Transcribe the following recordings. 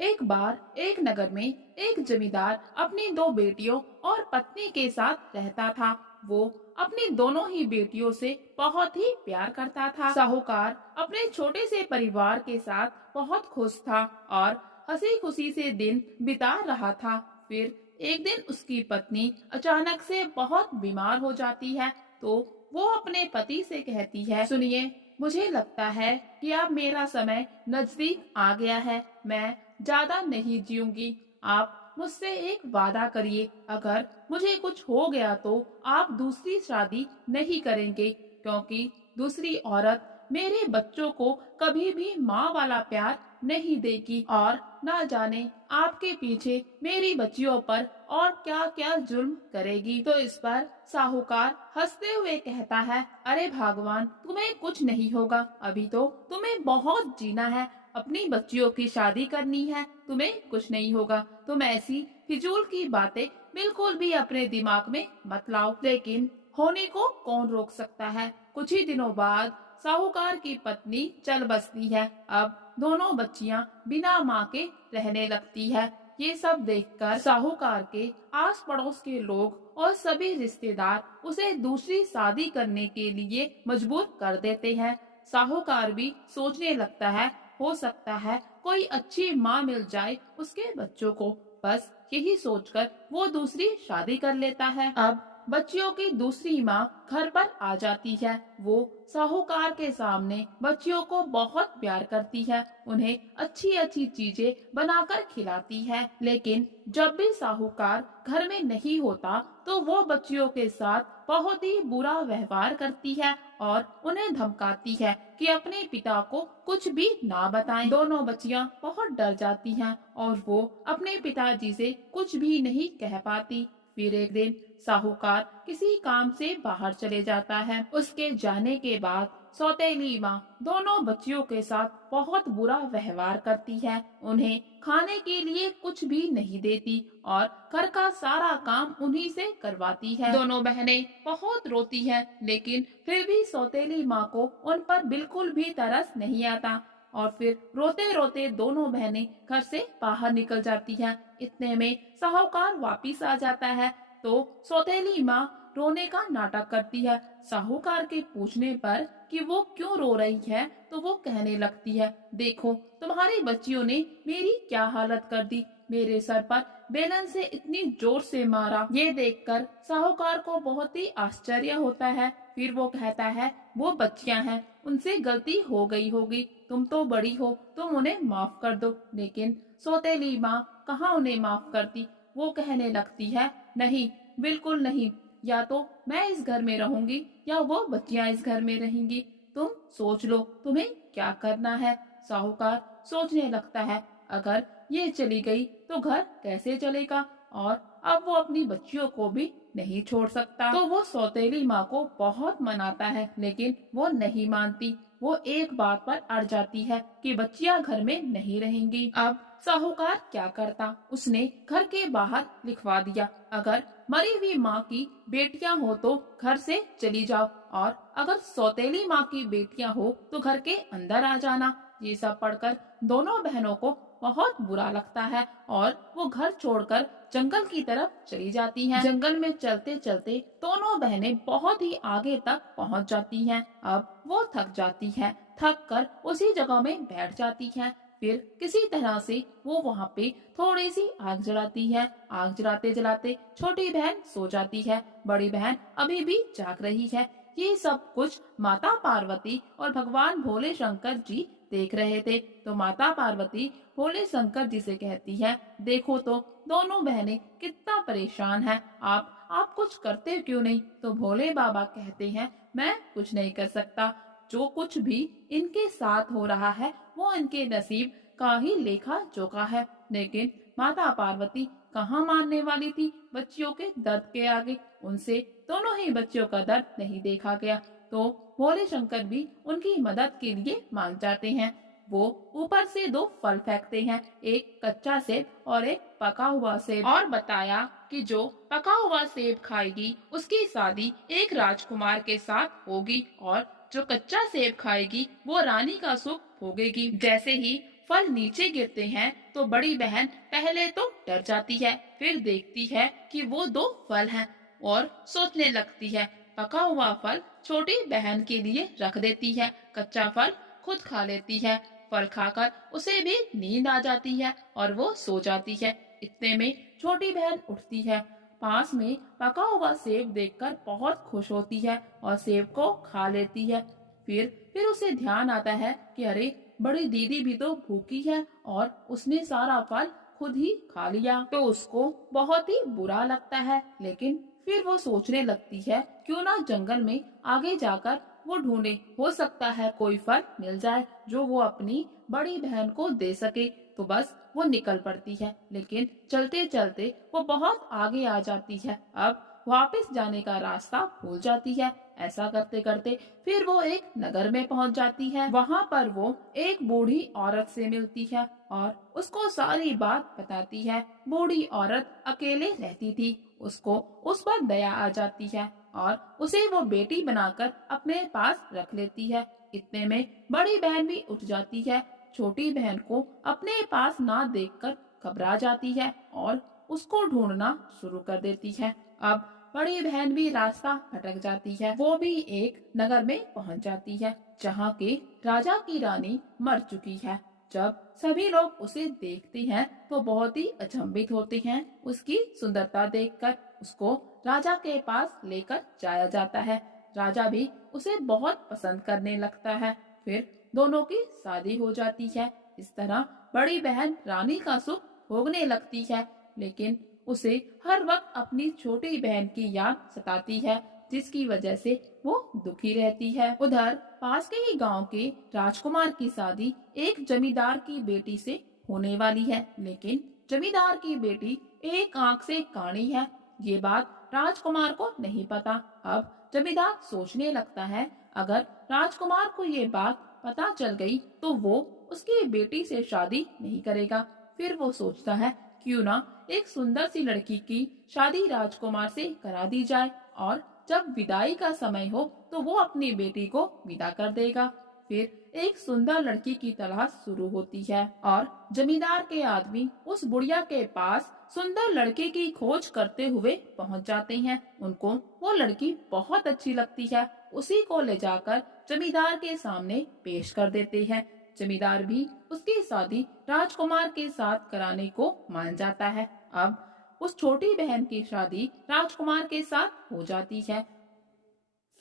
एक बार एक नगर में एक जमींदार अपनी दो बेटियों और पत्नी के साथ रहता था। वो अपनी दोनों ही बेटियों से बहुत ही प्यार करता था। साहूकार अपने छोटे से परिवार के साथ बहुत खुश था और हंसी खुशी से दिन बिता रहा था। फिर एक दिन उसकी पत्नी अचानक से बहुत बीमार हो जाती है। तो वो अपने पति से कहती है, सुनिए, मुझे लगता है कि अब मेरा समय नजदीक आ गया है। मैं ज्यादा नहीं जीऊंगी। आप मुझसे एक वादा करिए, अगर मुझे कुछ हो गया तो आप दूसरी शादी नहीं करेंगे, क्योंकि दूसरी औरत मेरे बच्चों को कभी भी माँ वाला प्यार नहीं देगी और ना जाने आपके पीछे मेरी बच्चियों पर और क्या क्या जुल्म करेगी। तो इस पर साहूकार हंसते हुए कहता है, अरे भगवान, तुम्हें कुछ नहीं होगा। अभी तो तुम्हें बहुत जीना है, अपनी बच्चियों की शादी करनी है, तुम्हें कुछ नहीं होगा। तुम ऐसी फिजूल की बातें बिल्कुल भी अपने दिमाग में मत लाओ। लेकिन होने को कौन रोक सकता है। कुछ ही दिनों बाद साहूकार की पत्नी चल बसती है। अब दोनों बच्चियां बिना माँ के रहने लगती है। ये सब देखकर साहूकार के आस पड़ोस के लोग और सभी रिश्तेदार उसे दूसरी शादी करने के लिए मजबूर कर देते हैं। साहूकार भी सोचने लगता है, हो सकता है कोई अच्छी माँ मिल जाए उसके बच्चों को। बस यही सोचकर वो दूसरी शादी कर लेता है। अब बच्चियों की दूसरी माँ घर पर आ जाती है। वो साहूकार के सामने बच्चियों को बहुत प्यार करती है, उन्हें अच्छी अच्छी चीजें बनाकर खिलाती है। लेकिन जब भी साहूकार घर में नहीं होता तो वो बच्चियों के साथ बहुत ही बुरा व्यवहार करती है और उन्हें धमकाती है कि अपने पिता को कुछ भी ना बताएं। दोनों बच्चियां बहुत डर जाती हैं और वो अपने पिताजी से कुछ भी नहीं कह पाती। फिर एक दिन साहूकार किसी काम से बाहर चले जाता है। उसके जाने के बाद सौतेली माँ दोनों बच्चियों के साथ बहुत बुरा व्यवहार करती है, उन्हें खाने के लिए कुछ भी नहीं देती और घर का सारा काम उन्हीं से करवाती है। दोनों बहनें बहुत रोती हैं, लेकिन फिर भी सौतेली माँ को उन पर बिल्कुल भी तरस नहीं आता और फिर रोते रोते दोनों बहनें घर से बाहर निकल जाती हैं। इतने में साहूकार वापिस आ जाता है। तो सौतेली माँ रोने का नाटक करती है। साहूकार के पूछने पर कि वो क्यों रो रही है तो वो कहने लगती है, देखो, तुम्हारी बच्चियों ने मेरी क्या हालत कर दी। मेरे सर पर बेलन से इतनी जोर से मारा। ये देखकर साहूकार को बहुत ही आश्चर्य होता है। फिर वो कहता है, वो बच्चियां हैं, उनसे गलती हो गई होगी, तुम तो बड़ी हो, तुम उन्हें माफ कर दो। लेकिन सौतेली माँ कहाँ उन्हें माफ करती। वो कहने लगती है, नहीं, बिल्कुल नहीं, या तो मैं इस घर में रहूंगी या वो बच्चियां इस घर में रहेंगी। तुम सोच लो तुम्हें क्या करना है। साहूकार सोचने लगता है, अगर ये चली गई तो घर कैसे चलेगा और अब वो अपनी बच्चियों को भी नहीं छोड़ सकता। तो वो सौतेली माँ को बहुत मनाता है, लेकिन वो नहीं मानती। वो एक बात पर अड़ जाती है कि बच्चियां घर में नहीं रहेंगी। अब साहूकार क्या करता, उसने घर के बाहर लिखवा दिया, अगर मरी हुई माँ की बेटियां हो तो घर से चली जाओ और अगर सौतेली माँ की बेटियां हो तो घर के अंदर आ जाना। ये सब पढ़कर दोनों बहनों को बहुत बुरा लगता है और वो घर छोड़कर जंगल की तरफ चली जाती हैं। जंगल में चलते चलते दोनों बहनें बहुत ही आगे तक पहुंच जाती हैं। अब वो थक जाती हैं, थक कर उसी जगह में बैठ जाती हैं। फिर किसी तरह से वो वहाँ पे थोड़ी सी आग जलाती है। आग जलाते जलाते छोटी बहन सो जाती है, बड़ी बहन अभी भी जाग रही है। ये सब कुछ माता पार्वती और भगवान भोले शंकर जी देख रहे थे। तो माता पार्वती भोले शंकर जी से कहती है, देखो तो दोनों बहनें कितना परेशान हैं, आप कुछ करते क्यों नहीं। तो भोले बाबा कहते हैं, मैं कुछ नहीं कर सकता, जो कुछ भी इनके साथ हो रहा है वो इनके नसीब का ही लेखा जोखा है। लेकिन माता पार्वती कहाँ मानने वाली थी बच्चियों के दर्द के आगे। उनसे दोनों ही बच्चियों का दर्द नहीं देखा गया। तो भोले शंकर भी उनकी मदद के लिए मान जाते हैं। वो ऊपर से दो फल फेंकते हैं, एक कच्चा सेब और एक पका हुआ सेब, और बताया कि जो पका हुआ सेब खाएगी उसकी शादी एक राजकुमार के साथ होगी और जो कच्चा सेब खाएगी वो रानी का सुख भोगेगी। जैसे ही फल नीचे गिरते हैं तो बड़ी बहन पहले तो डर जाती है, फिर देखती है कि वो दो फल हैं और सोचने लगती है। पका हुआ फल छोटी बहन के लिए रख देती है, कच्चा फल खुद खा लेती है। फल खाकर उसे भी नींद आ जाती है और वो सो जाती है। इतने में छोटी बहन उठती है, पास में पका हुआ सेब देखकर बहुत खुश होती है और सेब को खा लेती है। फिर उसे ध्यान आता है कि अरे, बड़ी दीदी भी तो भूखी है और उसने सारा फल खुद ही खा लिया। तो उसको बहुत ही बुरा लगता है, लेकिन फिर वो सोचने लगती है क्यों ना जंगल में आगे जाकर वो ढूंढे, हो सकता है कोई फल मिल जाए जो वो अपनी बड़ी बहन को दे सके। तो बस वो निकल पड़ती है, लेकिन चलते चलते वो बहुत आगे आ जाती है। अब वापस जाने का रास्ता भूल जाती है। ऐसा करते करते फिर वो एक नगर में पहुंच जाती है। वहाँ पर वो एक बूढ़ी औरत से मिलती है और उसको सारी बात बताती है। बूढ़ी औरत अकेले रहती थी, उसको उस पर दया आ जाती है और उसे वो बेटी बनाकर अपने पास रख लेती है। इतने में बड़ी बहन भी उठ जाती है। छोटी बहन को अपने पास ना देखकर घबरा जाती है और उसको ढूंढना शुरू कर देती है। अब बड़ी बहन भी रास्ता भटक जाती है। वो भी एक नगर में पहुंच जाती है जहाँ के राजा की रानी मर चुकी है। जब सभी लोग उसे देखते हैं तो बहुत ही अचंभित होते हैं। उसकी सुंदरता देखकर उसको राजा के पास लेकर जाया जाता है। राजा भी उसे बहुत पसंद करने लगता है। फिर दोनों की शादी हो जाती है। इस तरह बड़ी बहन रानी का सुख भोगने लगती है, लेकिन उसे हर वक्त अपनी छोटी बहन की याद सताती है, जिसकी वजह से वो दुखी रहती है। उधर पास के ही गांव के राजकुमार की शादी एक जमींदार की बेटी से होने वाली है, लेकिन जमींदार की बेटी एक आंख से काणी है। ये बात राजकुमार को नहीं पता। अब जमींदार सोचने लगता है अगर राजकुमार को ये बात पता चल गई तो वो उसकी बेटी से शादी नहीं करेगा। फिर वो सोचता है क्यों ना एक सुंदर सी लड़की की शादी राजकुमार से करा दी जाए और जब विदाई का समय हो तो वो अपनी बेटी को विदा कर देगा। फिर एक सुंदर लड़की की तलाश शुरू होती है और जमींदार के आदमी उस बुढ़िया के पास सुंदर लड़के की खोज करते हुए पहुंच जाते हैं। उनको वो लड़की बहुत अच्छी लगती है, उसी को ले जाकर जमींदार के सामने पेश कर देते हैं। जमींदार भी उसकी शादी राजकुमार के साथ कराने को मान जाता है। अब उस छोटी बहन की शादी राजकुमार के साथ हो जाती है।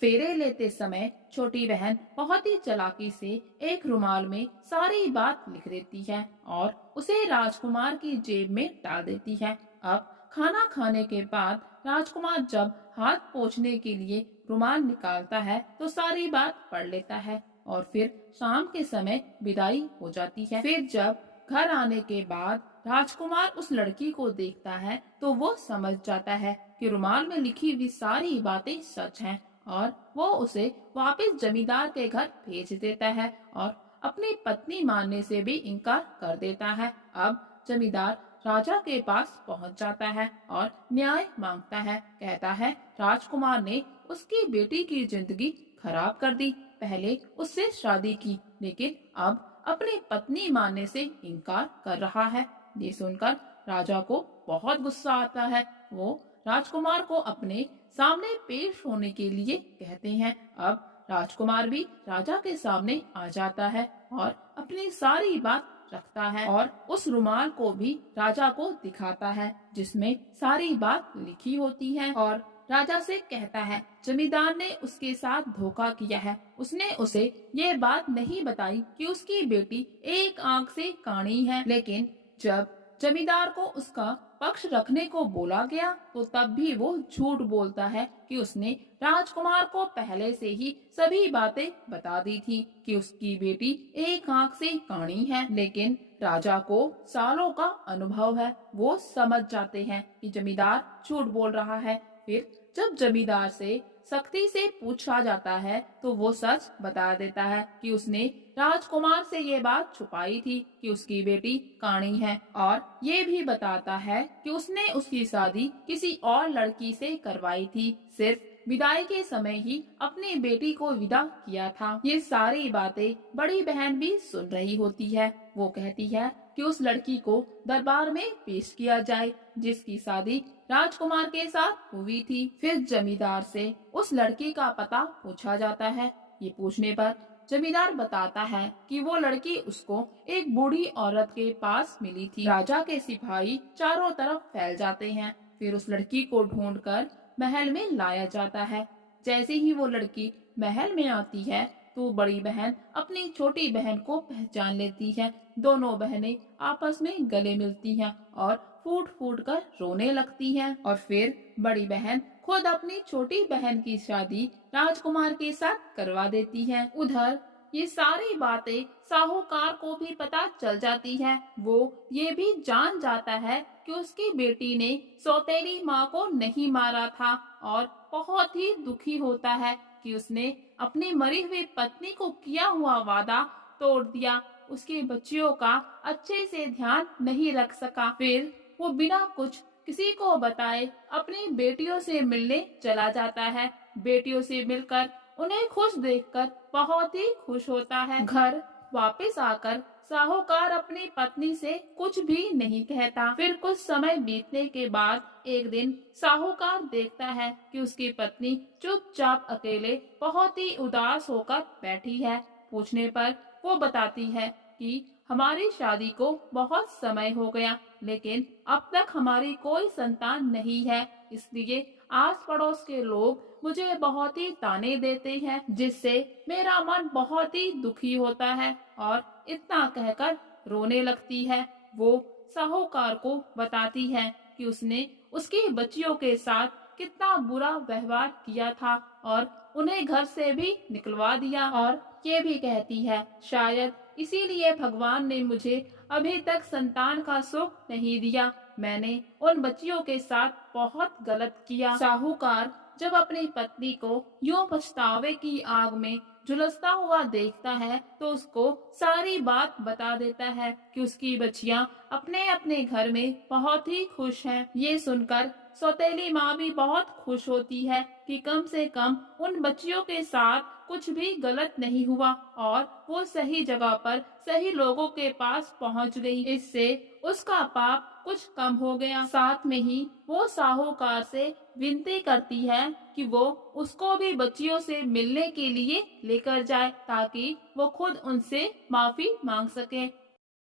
फेरे लेते समय छोटी बहन बहुत ही चालाकी से एक रुमाल में सारी बात लिख देती है और उसे राजकुमार की जेब में डाल देती है। अब खाना खाने के बाद राजकुमार जब हाथ पोंछने के लिए रुमाल निकालता है तो सारी बात पढ़ लेता है और फिर शाम के समय विदाई हो जाती है। फिर जब घर आने के बाद राजकुमार उस लड़की को देखता है तो वो समझ जाता है कि रुमाल में लिखी हुई सारी बातें सच हैं और वो उसे वापस जमींदार के घर भेज देता है और अपनी पत्नी मानने से भी इनकार कर देता है। अब जमींदार राजा के पास पहुंच जाता है और न्याय मांगता है। कहता है राजकुमार ने उसकी बेटी की जिंदगी खराब कर दी। पहले उससे शादी की, लेकिन अब अपनी पत्नी मानने से इनकार कर रहा है। ये सुनकर राजा को बहुत गुस्सा आता है। वो राजकुमार को अपने सामने पेश होने के लिए कहते हैं। अब राजकुमार भी राजा के सामने आ जाता है और अपनी सारी बात रखता है और उस रुमाल को भी राजा को दिखाता है जिसमें सारी बात लिखी होती है और राजा से कहता है जमींदार ने उसके साथ धोखा किया है। उसने उसे ये बात नहीं बताई कि उसकी बेटी एक आंख से काणी है, लेकिन जब जमींदार को उसका पक्ष रखने को बोला गया तो तब भी वो झूठ बोलता है कि उसने राजकुमार को पहले से ही सभी बातें बता दी थी कि उसकी बेटी एक आंख से काणी है। लेकिन राजा को सालों का अनुभव है, वो समझ जाते हैं कि जमींदार झूठ बोल रहा है। फिर जब जमींदार से सख्ती से पूछा जाता है तो वो सच बता देता है कि उसने राजकुमार से ये बात छुपाई थी कि उसकी बेटी काणी है और ये भी बताता है कि उसने उसकी शादी किसी और लड़की से करवाई थी, सिर्फ विदाई के समय ही अपनी बेटी को विदा किया था। ये सारी बातें बड़ी बहन भी सुन रही होती है। वो कहती है कि उस लड़की को दरबार में पेश किया जाए जिसकी शादी राजकुमार के साथ हुई थी। फिर जमींदार से उस लड़की का पता पूछा जाता है। ये पूछने पर जमींदार बताता है कि वो लड़की उसको एक बूढ़ी औरत के पास मिली थी। राजा के सिपाही चारों तरफ फैल जाते हैं। फिर उस लड़की को ढूंढकर महल में लाया जाता है। जैसे ही वो लड़की महल में आती है तो बड़ी बहन अपनी छोटी बहन को पहचान लेती है। दोनों बहनें आपस में गले मिलती हैं और फूट फूट कर रोने लगती हैं। और फिर बड़ी बहन खुद अपनी छोटी बहन की शादी राजकुमार के साथ करवा देती है। उधर ये सारी बातें साहूकार को भी पता चल जाती है। वो ये भी जान जाता है कि उसकी बेटी ने सौतेली माँ को नहीं मारा था और बहुत ही दुखी होता है कि उसने अपनी मरी हुई पत्नी को किया हुआ वादा तोड़ दिया, उसके बच्चियों का अच्छे से ध्यान नहीं रख सका। फिर वो बिना कुछ किसी को बताए अपनी बेटियों से मिलने चला जाता है। बेटियों से मिलकर उन्हें खुश देखकर बहुत ही खुश होता है। घर वापस आकर साहूकार अपनी पत्नी से कुछ भी नहीं कहता। फिर कुछ समय बीतने के बाद एक दिन साहूकार देखता है कि उसकी पत्नी चुपचाप अकेले बहुत ही उदास होकर बैठी है। पूछने पर वो बताती है कि हमारी शादी को बहुत समय हो गया, लेकिन अब तक हमारी कोई संतान नहीं है, इसलिए आस पड़ोस के लोग मुझे बहुत ही ताने देते हैं, जिससे मेरा मन बहुत ही दुखी होता है और इतना कहकर रोने लगती है। वो साहूकार को बताती है कि उसने उसकी बच्चियों के साथ कितना बुरा व्यवहार किया था और उन्हें घर से भी निकलवा दिया। और ये भी कहती है शायद इसीलिए भगवान ने मुझे अभी तक संतान का सुख नहीं दिया। मैंने उन बच्चियों के साथ बहुत गलत किया। साहूकार जब अपनी पत्नी को यूं पछतावे की आग में झुलसता हुआ देखता है तो उसको सारी बात बता देता है कि उसकी बच्चियां अपने अपने घर में बहुत ही खुश हैं। ये सुनकर सौतेली माँ भी बहुत खुश होती है कि कम से कम उन बच्चियों के साथ कुछ भी गलत नहीं हुआ और वो सही जगह पर सही लोगों के पास पहुंच गई। इससे उसका पाप कुछ कम हो गया। साथ में ही वो साहूकार से विनती करती है कि वो उसको भी बच्चियों से मिलने के लिए लेकर जाए ताकि वो खुद उनसे माफी मांग सके।